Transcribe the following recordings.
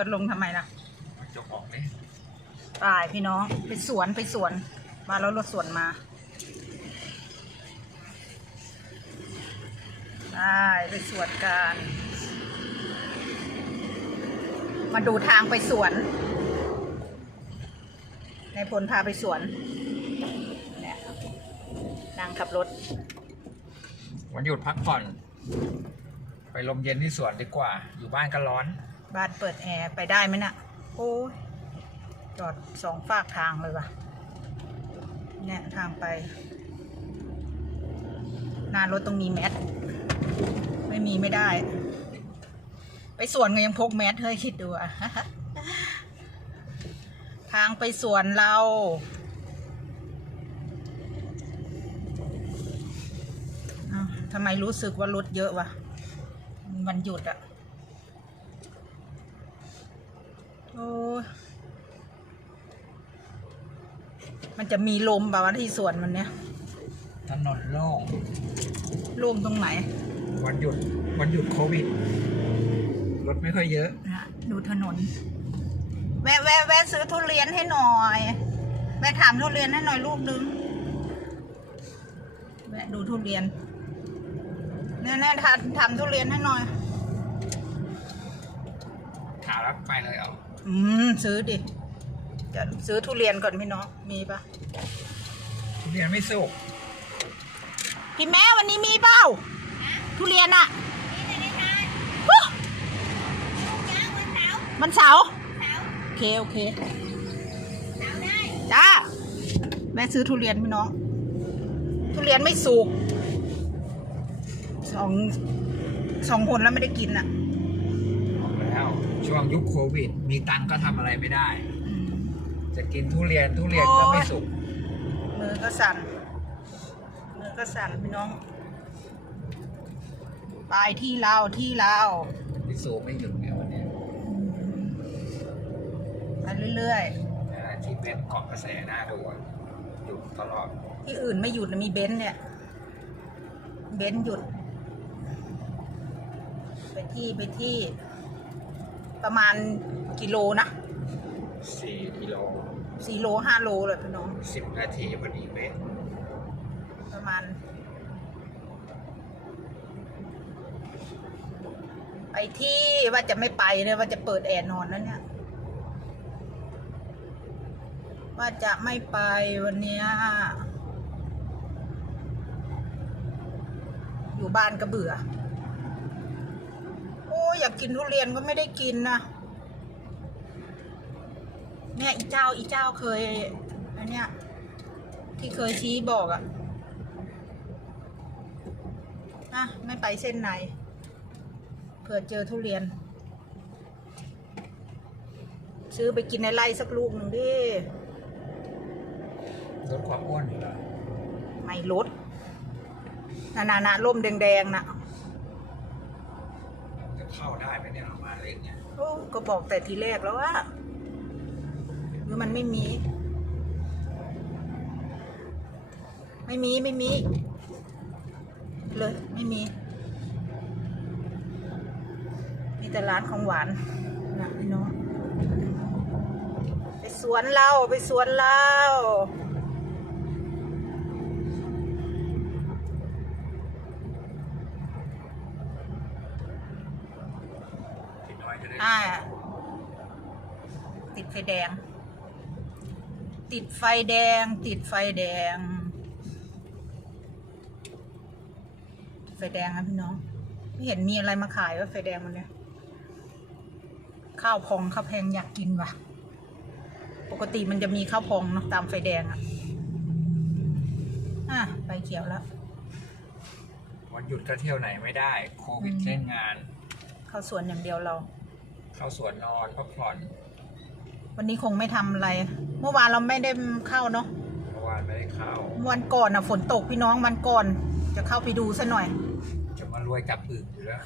ปิดลงทำไมล่ะมันจกออกนี่ตายพี่น้องไปสวนไปสวน มาแล้วรถสวนมาได้ไปสวนกัน มาดูทางไปสวน ในายพลพาไปสวนเนี่ยนางขับรถ วันหยุดพักผ่อน ไปลมเย็นที่สวนดีกว่า อยู่บ้านก็ร้อน บ้านเปิดแอร์ไปได้ไหมน่ะ โอ้ยจอดสองฝากทางเลยว่ะ เนี่ยทางไปน้ารถต้องมีแมสไม่มีไม่ได้ ไปสวนก็ยังพกแมสเฮ้ยคิดดูอะทางไปสวนเราทำไมรู้สึกว่ารถเยอะวะวันหยุดอะ โอ้ยมันจะมีลมแบบว่าที่สวนมันเนี่ยถนนโล่งลมตรงไหนวันหยุดวันหยุดโควิดรถไม่ค่อยเยอะนะดูถนน แวะแวะแวะซื้อทุเรียนให้หน่อย แวะถามทุเรียนให้หน่อยลูกนึง แวะดูทุเรียนเนี่ยเนี่ยทำทำทุเรียนให้หน่อย ถามแล้วไปเลยเหรออืมซื้อดิจะซื้อทุเรียนก่อนพี่น้องมีปะทุเรียนไม่สุกพี่แม่วันนี้มีเปล่าทุเรียนอะฮู้มันเสาร์โอเคโอเคจ้าแม่ซื้อทุเรียนพี่น้องทุเรียนไม่สุกสองสองคนแล้วไม่ได้กินอะบอกแล้ว ช่วงยุคโควิด มีตังค์ก็ทำอะไรไม่ได้อืมจะกินทุเรียนทุเรียนก็ไม่สุกมือก็สั่น มือก็สั่นพี่น้อง ไปที่เราที่เราพี่สูไม่หยุดเนี่ยวันนี้ไปเรื่อยนะที่เป็นเกาะกระแสหน้าดูอะหยุดตลอดๆ ที่อื่นไม่หยุดนะมีเบนซ์เนี่ย เบนซ์หยุด ไปที่ไปที่ ประมาณกิโลนะ4กิโลสี่โลห้าโลเลยพี่น้อง10นาทีพอดีเป๊ะประมาณ ไปที่ว่าจะไม่ไปเนี่ยว่าจะเปิดแอร์นอนแล้วเนี่ย ว่าจะไม่ไปวันเนี้ยอยู่บ้านก็เบื่อโอ้ยอยากกินทุเรียนก็ไม่ได้กินนะเนี่ยอีเจ้าอีเจ้าเคยอันเนี้ยที่เคยชี้บอกอะนะไม่ไปเส้นไหนเผื่อเจอทุเรียน ซื้อไปกินในไร่สักลูกหนึ่งดิลดความอ้วนอยู่แล้วไม่ลดนานานาร่มแดงๆนะจะ เข้าได้ไหมเนี่ยเอามาเล็กเนี่ยโอ้ก็บอกแต่ทีแรกแล้วว่าหรือมันไม่มี ไม่มีไม่มี เลยไม่มี มีแต่ร้านของหวานนะพี่น้องไปสวนเราไปสวนเรา อยจะได้อ่า ติดไฟแดง ติดไฟแดง ติดไฟแดง ไฟแดงนะพี่น้อง ไม่เห็นมีอะไรมาขายว่าไฟแดงมันเนี่ย ข้าวพองข้าวแพงอยากกินว่ะ ปกติมันจะมีข้าวพองเนาะตามไฟแดงอะอะไฟเขียวแล้ววันหยุดก็เที่ยวไหนไม่ได้ โควิดอืมเล่นงาน เข้าสวนอย่างเดียวเรา เข้าสวนนอนพักผ่อนวันนี้คงไม่ทำอะไร เมื่อวานเราไม่ได้เข้าเนาะ เมื่อวานไม่ได้เข้า วันก่อนอะฝนตกพี่น้องวันก่อน จะเข้าไปดูซะหน่อย จะมารวยจับอึ่งอยู่แล้ว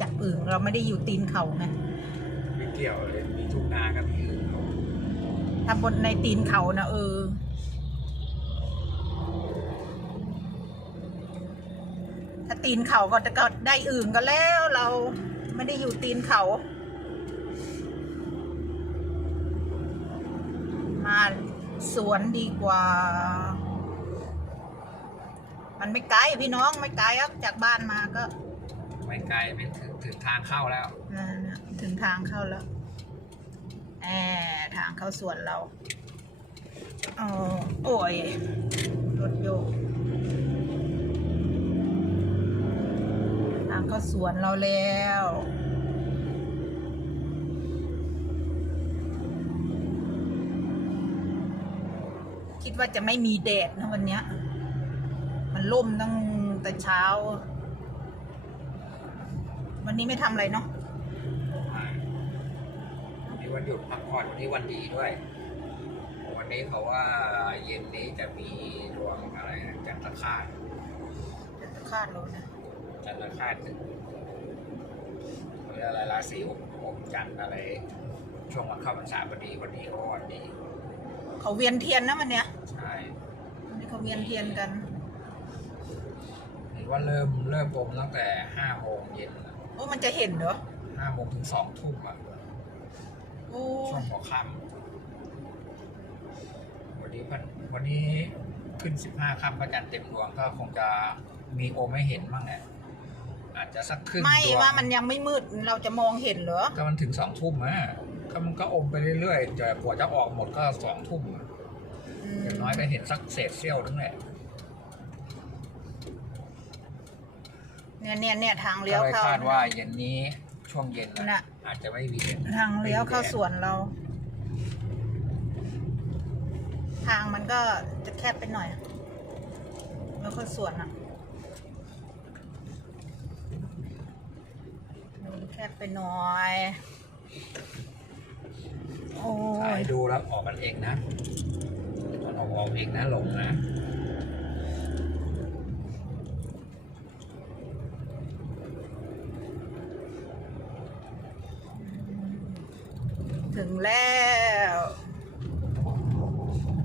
จากอื่นเราไม่ได้อยู่ตีนเขาไงไม่เกี่ยวเลยมีทุกนาก็มีอึ่งเขาถ้าบนในตีนเขานะเออ ถ้าตีนเขาก็จะก็ได้อื่นก็แล้ว เราไม่ได้อยู่ตีนเขา มาสวนดีกว่า มันไม่ไกลพี่น้องไม่ไกลครับจากบ้านมาก็ไม่ไกลไปถึงถึงทางเข้าแล้วนั่นน่ะถึงทางเข้าแล้วแอมทางเข้าสวนเราเออโอ้ยรถโยกทางเข้าสวนเราแล้ว ดว่าจะไม่มีแดดนะวันเนี้ย มันล่มตั้งแต่เช้า วันนี้ไม่ทำอะไรเนาะวันนี้วันหยุดพักผ่อนวันนี้วันดีด้วย วันนี้เขาว่าเย็นนี้จะมีดวงอะไรนะจันทคราตจะคาดรถนะจันทคราตถึงเรียกอะไรราศีอมอมจันทร์อะไร ช่วงวันเข้าพรรษาพอดีวันนี้ก็วันดี เขาเวียนเทียนนะวันเนี้ยใช่วันนี้เขาเวียนเทียนกัน เห็นว่าเริ่มเริ่มอมตั้งแต่ห้าโมงเย็นโอ้มันจะเห็นเหรอห้าโมงถึงสองทุ่มอะโอ้ช่วงหัวค่ำวันนี้พันวันนี้ขึ้นสิบห้าค่ำพระจันทร์เต็มดวงก็คงจะมีโอมให้เห็นบ้างแหละอาจจะสักครึ่งไม่ดวงว่ามันยังไม่มืดเราจะมองเห็นเหรอก็มันถึงสองทุ่มอะ ก็มันก็อมไปเรื่อยๆแต่กว่าจะออกหมดก็สองทุ่มอะอืมอย่างน้อยก็เห็นสักเศษเสี้ยวนึงแหละเนี่ยเนี่ยเนี่ยทางก็เลี้ยวเลยเข้าคาดว่าเย็นนี้ช่วงเย็นน่ะนะอาจจะไม่มีทางเลี้ยวเข้าสวนเรา ทางมันก็จะแคบไปหน่อยเลี้ยวเข้าสวนอะแคบไปหน่อย โอ้ถ่ายยดูแล้วออกกันเองนะมันออกออกเองนะหลงนะ ถึงแล้ว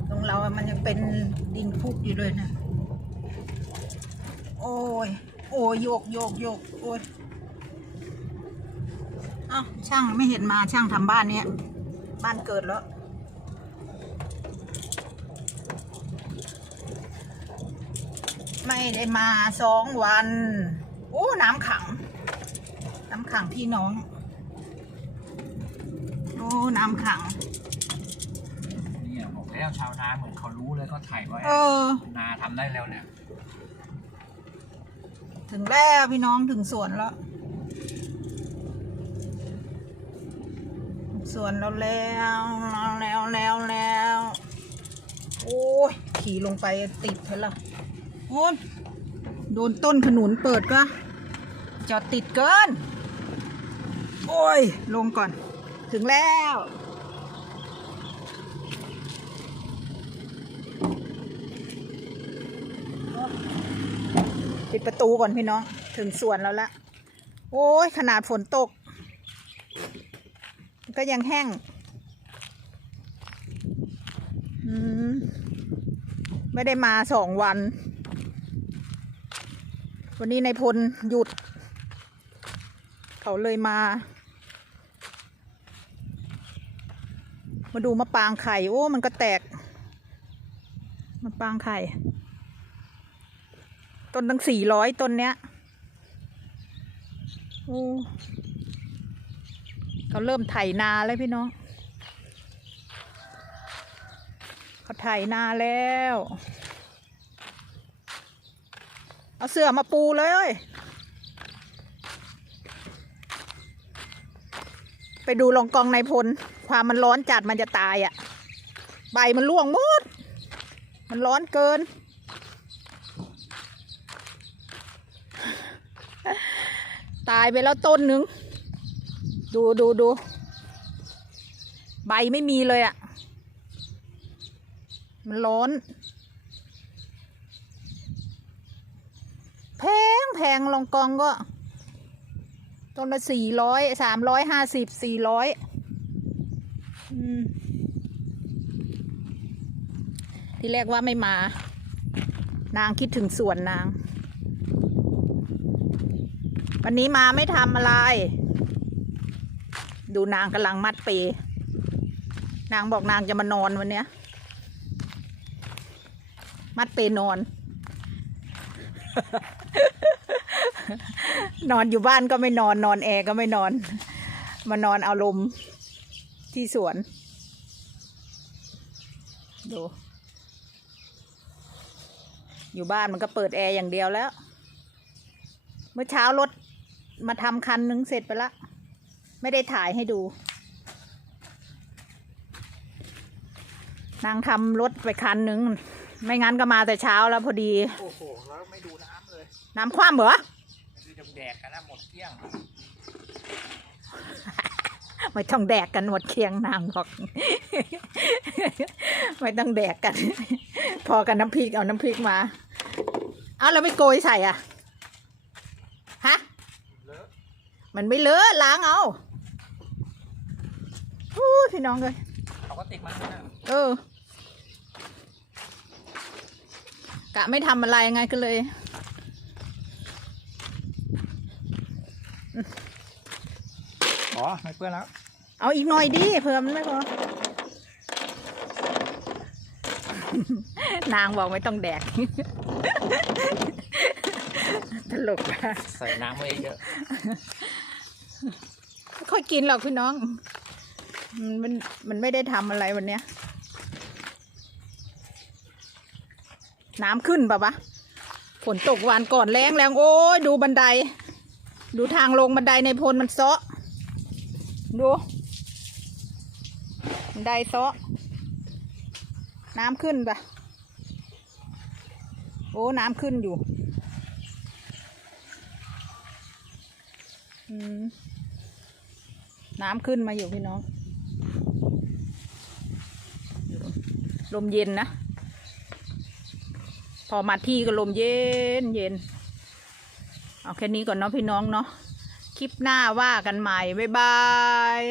ตรงเราอะมันยังเป็นดินพุกอยู่เลยนะ โอ้ย โอ้ยโยกโยกโยกโอ้ยเอ้าช่างไม่เห็นมาช่างทำบ้านเนี้ย บ้านเกิดแล้ว ไม่ได้มาสองวัน โอ้ น้ำขัง น้ำขังพี่น้อง โอ้ น้ำขัง เนี่ยบอกแล้วชาวนาเหมือนเขารู้เลยเขาถ่ายไว้เออ นาทำได้แล้วเนี่ย ถึงแล้วพี่น้องถึงสวนแล้วถึง สวนเราแล้วแล้วแล้วแล้วโอ้ยขี่ลงไปติดเถอะละโอ้ยโดนต้นขนุนเปิดก็จอดติดเกิน โอ้ย ลงก่อน ถึงแล้วปิดประตูก่อนพี่น้อง ถึงสวนแล้วละ โอ้ย ขนาดฝนตก ก็ยังแห้งไม่ได้มาสองวัน วันนี้ในายพลหยุด เขาเลยมา มาดูมะปางไข่ โอ้ มันก็แตกมะปางไข่ ต้นตั้งสี่ร้อยต้นเนี้ย โอ้ เขาเริ่มไถนาแล้วพี่น้อง เขาไถนาแล้ว เอาเสื่อมาปูเลย ไปดูลองกองในพล ความมันร้อนจัดมันจะตายอะ่ะ ใบมันร่วงหมด มันร้อนเกินตายไปแล้วต้นหนึ่ง ดูดูดู ใบไม่มีเลยอะ่ะ มันร้อน แพงแพงลองกองก็ต้นละสี่ร้อยสามร้อยห้าสิบสี่ร้อยที่แรกว่าไม่มา นางคิดถึงสวนนาง วันนี้มาไม่ทำอะไร ดูนางกำลังมัดเป นางบอกนางจะมานอนวันเนี้ย มัดเปนอน นอนอยู่บ้านก็ไม่นอน นอนแอร์ก็ไม่นอน มานอนเอาลมที่สวน ดู อยู่บ้านมันก็เปิดแอร์อย่างเดียวแล้ว เมื่อเช้ารถมาทำคันนึงเสร็จไปละ ไม่ได้ถ่ายให้ดู นางทำรถไปคันนึง ไม่งั้นก็มาแต่เช้าแล้วพอดี โอ้โห แล้วไม่ดูน้ำเลย น้ำคว่ำเหรอคือจะแดกกันนะหมดเกลี้ยง ไม่ต้องแดกกันหมดเคียงนางบอก ไม่ต้องแดกกัน พอกันน้ำพริกเอาน้ำพริกมา เอาแล้วไม่โกยใส่อะ ฮะเลอะมันไม่เลอะล้างเอาอู้ พี่น้องเลยเขาก็ติดมาแล้วนะเออ กะไม่ทำอะไรไงก็เลย อ๋อ ไม่เปื้อนแล้ว เอาอีกหน่อยดิเพิ่มมันไม่พอนางบอกไม่ต้องแดก ตลกอะใส่น้ำไว้เยอะไม่ค่อยกินหรอกพี่น้อง มันมันไม่ได้ทำอะไรวันเนี้ย น้ำขึ้นปะปะฝนตกวันก่อนแรงแรงโอ้ยดูบันได ดูทางลงบันไดในพลมันเซาะดูบันไดเซาะน้ำขึ้นปะโอ้น้ำขึ้นอยู่น้ำขึ้นมาอยู่พี่น้อง ลมเย็นนะ พอมาที่ก็ลมเย็นเย็น เอาแค่นี้ก่อนเนาะพี่น้องเนาะ คลิปหน้าว่ากันใหม่ บ๊ายบาย